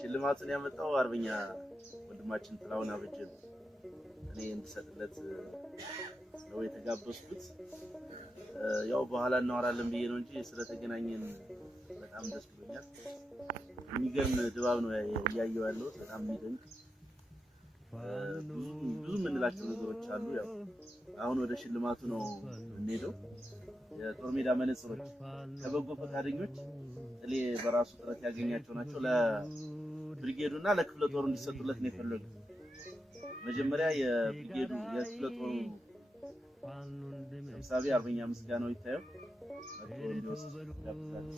ሽልማቱን ያመጣው አርበኛ ወንድማችን ጥላውን አበጀ ነው። እኔ እንድሰጥለት ነው የተጋበዝኩት። ያው በኋላ እናወራለን ብዬ ነው እንጂ ስለተገናኘን በጣም ደስ ብሎኛል። የሚገርም ድባብ ነው ያያየው ያለው በጣም የሚደንቅ ብዙ የምንላቸው ነገሮች አሉ። ያው አሁን ወደ ሽልማቱ ነው እንሄደው። የጦር ሜዳ መነጽሮች ከበጎ ፈቃደኞች ጥሌ በራሱ ጥረት ያገኛቸው ናቸው። ለብሪጌዱና ለክፍለ ጦሩ እንዲሰጡለት ነው የፈለገው። መጀመሪያ የብሪጌዱ የክፍለ ጦሩ ሰብሳቢ አርበኛ ምስጋናው ይታየው መጥቶ እንዲወስድ ጋብዛለሁ።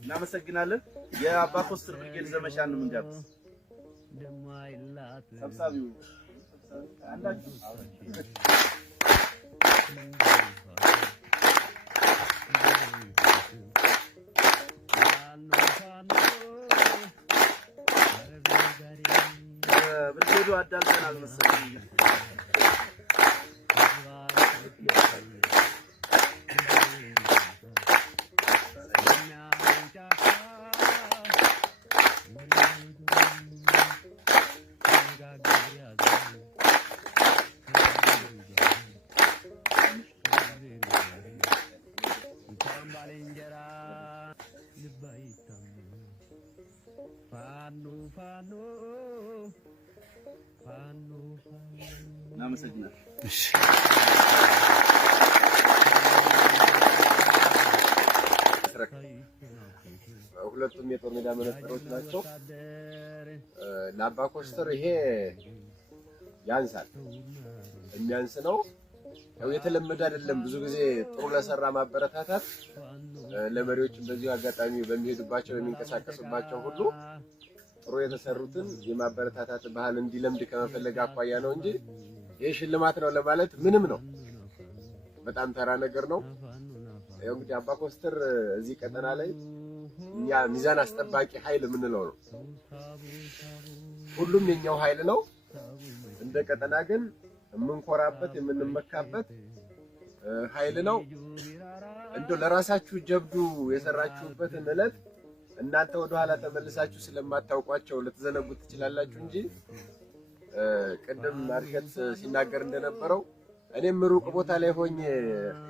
እናመሰግናለን። የአባ ኮስተር ብርጌድ ዘመቻን ነው የምንጋብዝ። ሰብሳቢው አንዳችሁ ብርጌዱ አዳልተናል መሰለኝ። እናመሰግናለን። እሺ ሁለቱም የጦር ሜዳ መነጽሮች ናቸው። ለአባ ኮስተር ይሄ ያንሳል፣ የሚያንስ ነው። ያው የተለመደ አይደለም። ብዙ ጊዜ ጥሩ ለሰራ ማበረታታት ለመሪዎችም በዚሁ አጋጣሚ በሚሄዱባቸው በሚንቀሳቀሱባቸው ሁሉ ጥሩ የተሰሩትን የማበረታታት ባህል እንዲለምድ ከመፈለግ አኳያ ነው እንጂ ይሄ ሽልማት ነው ለማለት ምንም ነው። በጣም ተራ ነገር ነው። ያው እንግዲህ አባ ኮስተር እዚህ ቀጠና ላይ እኛ ሚዛን አስጠባቂ ኃይል የምንለው ነው። ሁሉም የኛው ኃይል ነው። እንደ ቀጠና ግን የምንኮራበት የምንመካበት ኃይል ነው። እንደው ለራሳችሁ ጀብዱ የሰራችሁበትን ዕለት እናንተ ወደ ኋላ ተመልሳችሁ ስለማታውቋቸው ልትዘነጉት ትችላላችሁ እንጂ ቅድም ማርሸት ሲናገር እንደነበረው እኔም ሩቅ ቦታ ላይ ሆኜ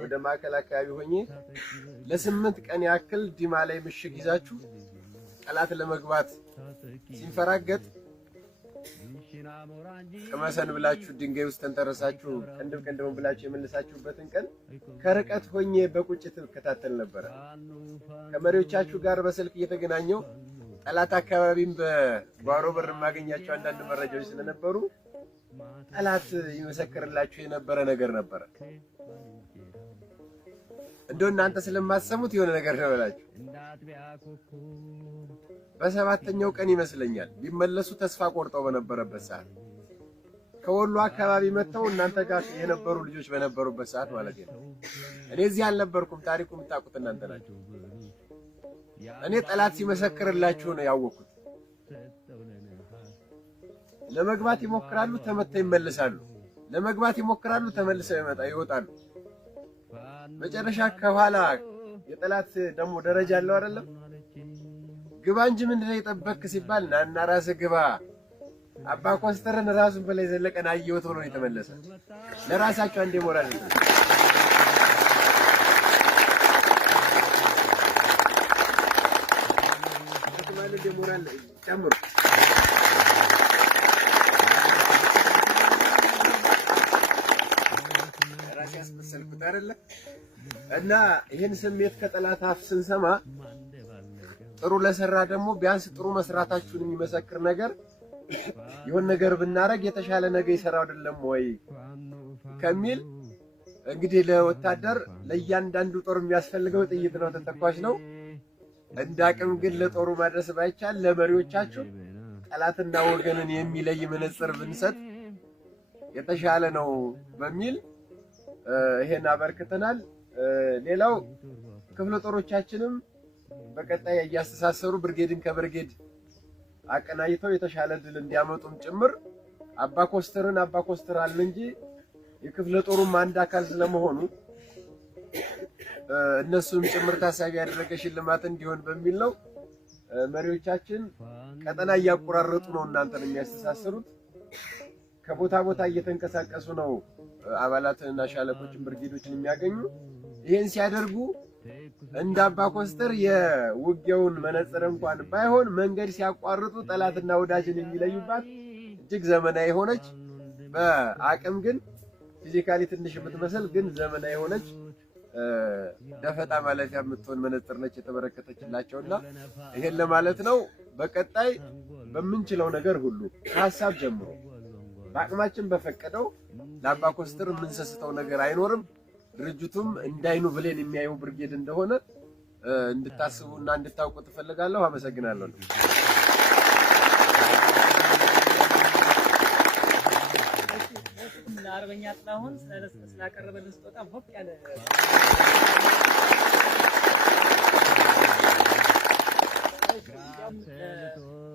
ወደ ማዕከል አካባቢ ሆኜ ለ8 ቀን ያክል ዲማ ላይ ምሽግ ይዛችሁ ጠላት ለመግባት ሲንፈራገጥ ከመሰን ብላችሁ ድንጋይ ውስጥ ተንተረሳችሁ ቅንድብ ብላችሁ የመለሳችሁበትን ቀን ከርቀት ሆኜ በቁጭት እከታተል ነበር። ከመሪዎቻችሁ ጋር በስልክ እየተገናኘው ጠላት አካባቢም በጓሮ በር ማገኛቸው አንዳንድ መረጃዎች ስለነበሩ ጠላት ይመሰክርላችሁ የነበረ ነገር ነበር። እንደው እናንተ ስለማትሰሙት የሆነ ነገር ተበላችሁ። በሰባተኛው ቀን ይመስለኛል ቢመለሱ ተስፋ ቆርጠው በነበረበት ሰዓት ከወሎ አካባቢ መጥተው እናንተ ጋር የነበሩ ልጆች በነበሩበት ሰዓት ማለት ነው። እኔ እዚህ አልነበርኩም። ታሪኩ የምታውቁት እናንተ ናችሁ። እኔ ጠላት ሲመሰክርላችሁ ነው ያወቁት። ለመግባት ይሞክራሉ፣ ተመተው ይመለሳሉ። ለመግባት ይሞክራሉ፣ ተመልሰው ይወጣሉ። መጨረሻ ከኋላ የጠላት ደግሞ ደረጃ አለው አይደለም። ግባ እንጂ ምንድነው የጠበቅክ ሲባል ናና ራስህ ግባ። አባ ኮስተርን ራሱን በላይ ዘለቀን አየሁት ብሎ ነው የተመለሰ። ለራሳቸው አንዴ ሞራል ነው ማለት ሞራል ጨምሩ። ራስ ያስመሰልኩት አይደለ እና ይሄን ስሜት ከጠላት አፍ ስንሰማ ጥሩ ለሰራ ደግሞ ቢያንስ ጥሩ መስራታችሁን የሚመሰክር ነገር ይሁን ነገር ብናረግ የተሻለ ነገር ይሰራው አይደለም ወይ ከሚል እንግዲህ ለወታደር ለእያንዳንዱ ጦር የሚያስፈልገው ጥይት ነው፣ ተተኳሽ ነው። እንዳቅም ግን ለጦሩ ማድረስ ባይቻል ለመሪዎቻችሁ ጠላትና ወገንን የሚለይ መነጽር ብንሰጥ የተሻለ ነው በሚል ይሄን አበርክተናል። ሌላው ክፍለ ጦሮቻችንም በቀጣይ እያስተሳሰሩ ብርጌድን ከብርጌድ አቀናይተው የተሻለ ድል እንዲያመጡም ጭምር አባ ኮስተር አለ እንጂ የክፍለ ጦሩም አንድ አካል ስለመሆኑ እነሱም ጭምር ታሳቢ ያደረገ ሽልማት እንዲሆን በሚል ነው። መሪዎቻችን ቀጠና እያቆራረጡ ነው እናንተን የሚያስተሳስሩት። ከቦታ ቦታ እየተንቀሳቀሱ ነው አባላትና ሻለቆችን ብርጌዶችን የሚያገኙ። ይሄን ሲያደርጉ እንደ አባ ኮስተር የውጊያውን መነጽር እንኳን ባይሆን መንገድ ሲያቋርጡ ጠላትና ወዳጅን የሚለዩባት እጅግ ዘመናዊ የሆነች በአቅም ግን ፊዚካሊ ትንሽ የምትመስል ግን ዘመናዊ የሆነች ደፈጣ ማለፊያ የምትሆን መነጽር ነች የተበረከተችላቸውና ይሄን ለማለት ነው። በቀጣይ በምንችለው ነገር ሁሉ ከሀሳብ ጀምሮ በአቅማችን በፈቀደው ለአባ ኮስተር የምንሰስተው ነገር አይኖርም። ድርጅቱም እንዳይኑ ብሌን የሚያዩ ብርጌድ እንደሆነ እንድታስቡና እንድታውቁ ትፈልጋለሁ። አመሰግናለሁ። አርበኛ ጥላሁን ስላቀረበልን ስጦታ ሞቅ ያለ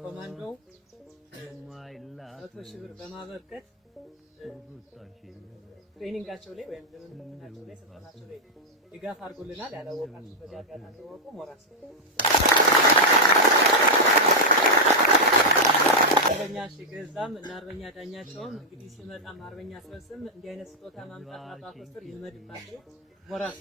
ኮማንዶ 100,000 ብር በማበርከት ትሬኒንጋቸው ላይ ወይም ልምምዳቸው ላይ ስልጠናቸው ላይ ድጋፍ አድርጎልናል። ያላወቃችሁ በዚህ አጋጣሚ ወቁ። ሞራስ አርበኛ ሽገዛም እና አርበኛ ዳኛቸውም እንግዲህ ሲመጣም አርበኛ አስረስም እንዲህ አይነት ስጦታ ማምጣት አባ ኮስተር ይልመድባቸው። ሞራስ